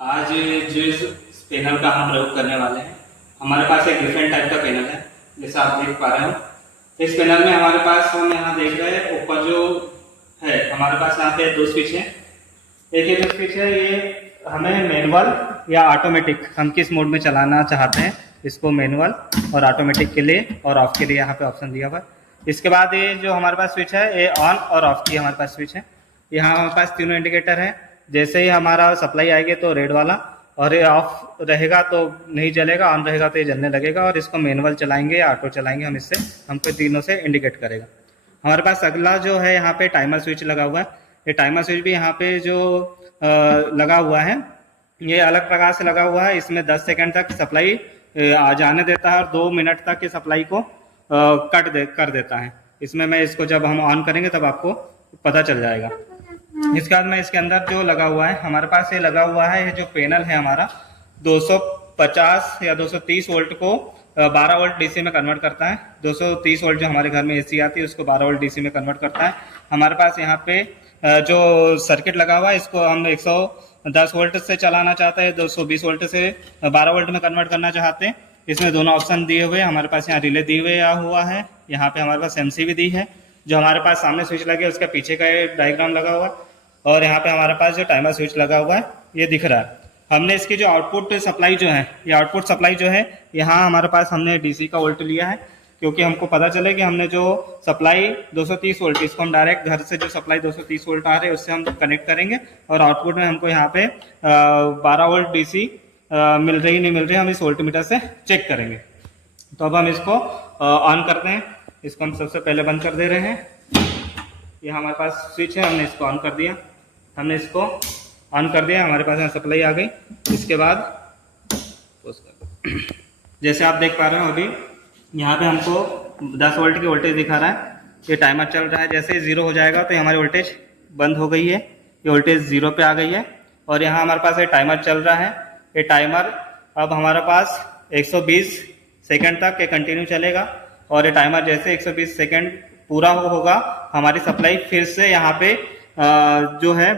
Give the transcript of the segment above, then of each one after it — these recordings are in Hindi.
आज जिस पैनल का हम प्रयोग करने वाले हैं, हमारे पास एक डिफरेंट टाइप का पैनल है, जैसे आप देख पा रहे हो। इस पैनल में हमारे पास, हम यहाँ देख रहे हैं ऊपर जो है हमारे पास यहाँ पे दो स्विच है। एक ये जो स्विच है ये हमें मैनुअल या ऑटोमेटिक, हम किस मोड में चलाना चाहते हैं इसको, मैनुअल और ऑटोमेटिक के लिए और ऑफ के लिए यहाँ पे ऑप्शन दिया हुआ है। इसके बाद ये जो हमारे पास स्विच है ये ऑन और ऑफ की हमारे पास स्विच है। यहाँ हमारे पास तीनों इंडिकेटर है। जैसे ही हमारा सप्लाई आएगी तो रेड वाला, और ये ऑफ रहेगा तो नहीं जलेगा, ऑन रहेगा तो ये जलने लगेगा। और इसको मैनुअल चलाएंगे या ऑटो चलाएंगे हम, इससे हमको तीनों से इंडिकेट करेगा। हमारे पास अगला जो है यहाँ पे टाइमर स्विच लगा हुआ है। ये टाइमर स्विच भी यहाँ पे जो लगा हुआ है ये अलग प्रकार से लगा हुआ है। इसमें 10 सेकंड तक सप्लाई आ जाने देता है और 2 मिनट तक की सप्लाई को कर देता है। इसमें मैं इसको जब हम ऑन करेंगे तब आपको पता चल जाएगा। इसके बाद में इसके अंदर जो लगा हुआ है हमारे पास, ये लगा हुआ है, ये जो पैनल है हमारा 250 या 230 वोल्ट को 12 वोल्ट डीसी में कन्वर्ट करता है। 230 वोल्ट जो हमारे घर में एसी आती है उसको 12 वोल्ट डीसी में कन्वर्ट करता है। हमारे पास यहाँ पे जो सर्किट लगा हुआ है इसको हम 110 वोल्ट से चलाना चाहते हैं, 220 वोल्ट से 12 वोल्ट में कन्वर्ट करना चाहते हैं। इसमें दोनों ऑप्शन दिए हुए हैं। हमारे पास यहाँ रिले दिए हुआ है, यहाँ पे हमारे पास एमसी भी दी है। जो हमारे पास सामने स्विच लगे उसका पीछे का डायग्राम लगा हुआ है। और यहाँ पे हमारे पास जो टाइमर स्विच लगा हुआ है ये दिख रहा है। हमने इसकी जो आउटपुट सप्लाई जो है, ये आउटपुट सप्लाई जो है यहाँ हमारे पास हमने डीसी का वोल्ट लिया है, क्योंकि हमको पता चले कि हमने जो सप्लाई 230 वोल्ट, इसको हम डायरेक्ट घर से जो सप्लाई 230 वोल्ट आ रहे हैं उससे हम कनेक्ट करेंगे और आउटपुट में हमको यहाँ पे 12 वोल्ट डीसी मिल रही नहीं मिल रही, हम इस वोल्टमीटर से चेक करेंगे। तो अब हम इसको ऑन करते हैं। इसको हम सबसे पहले बंद कर दे रहे हैं। ये हमारे पास स्विच है, हमने इसको ऑन कर दिया। हमने इसको ऑन कर दिया, हमारे पास यहाँ सप्लाई आ गई। इसके बाद जैसे आप देख पा रहे हो अभी यहाँ पे हमको 10 वोल्ट की वोल्टेज दिखा रहा है। ये टाइमर चल रहा है, जैसे ही 0 हो जाएगा तो हमारी वोल्टेज बंद हो गई है, ये वोल्टेज 0 पे आ गई है। और यहाँ हमारे पास ये टाइमर चल रहा है। ये टाइमर अब हमारे पास 120 सेकंड तक ये कंटिन्यू चलेगा। और ये टाइमर जैसे 120 सेकंड पूरा होगा, हमारी सप्लाई फिर से यहाँ पे जो है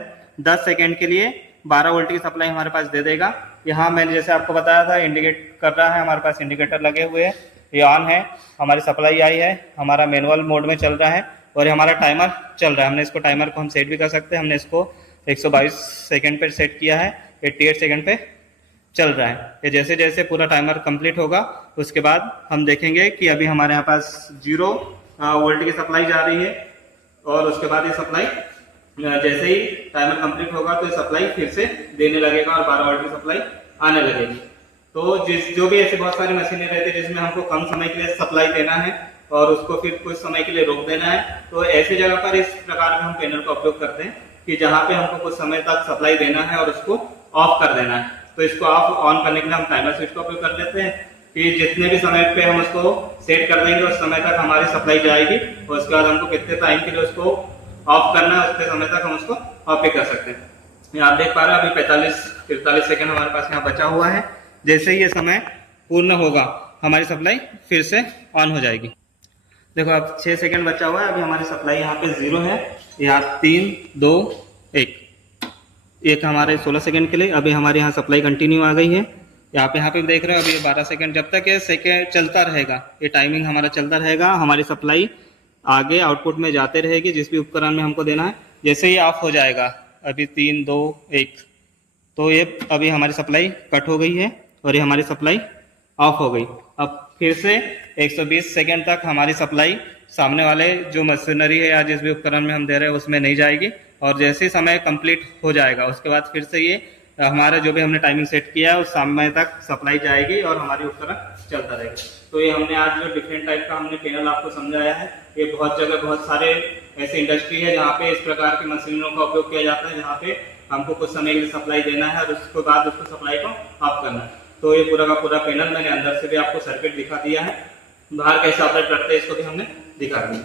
10 सेकंड के लिए 12 वोल्ट की सप्लाई हमारे पास दे देगा। यहाँ मैंने जैसे आपको बताया था इंडिकेट कर रहा है, हमारे पास इंडिकेटर लगे हुए हैं, ये ऑन है, हमारी सप्लाई आई है, हमारा मैनुअल मोड में चल रहा है और ये हमारा टाइमर चल रहा है। हमने इसको टाइमर को हम सेट भी कर सकते हैं। हमने इसको 122 सेकंड पे सेट किया है, 88 सेकंड पे चल रहा है। ये जैसे जैसे पूरा टाइमर कंप्लीट होगा उसके बाद हम देखेंगे कि अभी हमारे यहाँ पास 0 वोल्ट की सप्लाई जा रही है और उसके बाद ये सप्लाई जैसे ही टाइमर कंप्लीट होगा तो ये सप्लाई फिर से देने लगेगा और 12 वोल्ट की सप्लाई आने लगेगी। तो जो भी ऐसी बहुत सारी मशीनें रहती है जिसमें हमको कम समय के लिए सप्लाई देना है और उसको फिर कुछ समय के लिए रोक देना है, तो ऐसी जगह पर इस प्रकार का हम पैनल का उपयोग करते हैं कि जहाँ पे हमको कुछ समय तक सप्लाई देना है और उसको ऑफ कर देना है। तो इसको ऑफ ऑन करने के लिए हम टाइमर स्विच का उपयोग कर लेते हैं कि जितने भी समय पे हम उसको सेट कर देंगे उस समय तक हमारी सप्लाई जाएगी और उसके बाद हमको कितने टाइम के लिए उसको ऑफ करना है उतने समय तक हम उसको ऑफ भी कर सकते हैं। आप देख पा रहे हैं अभी 45-43 सेकंड हमारे पास यहाँ बचा हुआ है। जैसे ही ये समय पूर्ण होगा हमारी सप्लाई फिर से ऑन हो जाएगी। देखो अब 6 सेकंड बचा हुआ है। अभी हमारी सप्लाई यहाँ पे 0 है, यहाँ 3 2 1 एक हमारे 16 सेकंड के लिए। अभी हमारे यहाँ सप्लाई कंटिन्यू आ गई है। यहाँ पे देख रहे हो अभी 12 सेकंड, जब तक ये सेकंड चलता रहेगा, ये टाइमिंग हमारा चलता रहेगा, हमारी सप्लाई आगे आउटपुट में जाते रहेगी जिस भी उपकरण में हमको देना है। जैसे ही ऑफ हो जाएगा अभी 3 2 1 तो ये अभी हमारी सप्लाई कट हो गई है और ये हमारी सप्लाई ऑफ हो गई। अब फिर से 120 सेकंड तक हमारी सप्लाई सामने वाले जो मशीनरी है या जिस भी उपकरण में हम दे रहे हैं उसमें नहीं जाएगी। और जैसे ही समय कंप्लीट हो जाएगा उसके बाद फिर से ये हमारा जो भी हमने टाइमिंग सेट किया है उस समय तक सप्लाई जाएगी और हमारी उपकरण चलता रहेगा। तो ये हमने आज जो डिफरेंट टाइप का हमने पैनल आपको समझाया है, ये बहुत जगह बहुत सारे ऐसे इंडस्ट्री है जहाँ पे इस प्रकार की मशीनों का उपयोग किया जाता है, जहाँ पे हमको कुछ समय के लिए सप्लाई देना है और उसके बाद उसको सप्लाई को ऑफ करना है। तो ये पूरा का पूरा पैनल मैंने अंदर से भी आपको सर्किट दिखा दिया है, बाहर कैसे ऑपरेट करते हैं इसको भी हमने दिखा दिया।